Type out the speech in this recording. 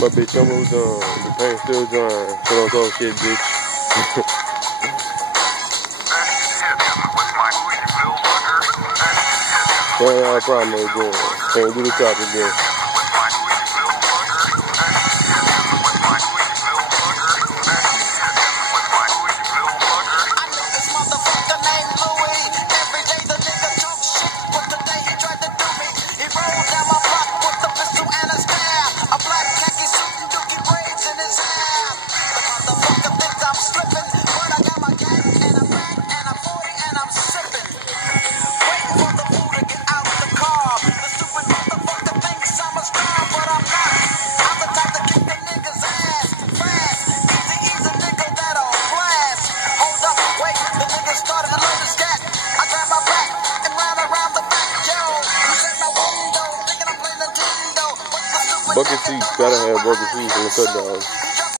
My bitch almost done. The paint still drying. So don't talk shit, bitch. Well, I probably ain't going. Can't do the top again. Bucket seats, gotta have bucket seats in the cut down.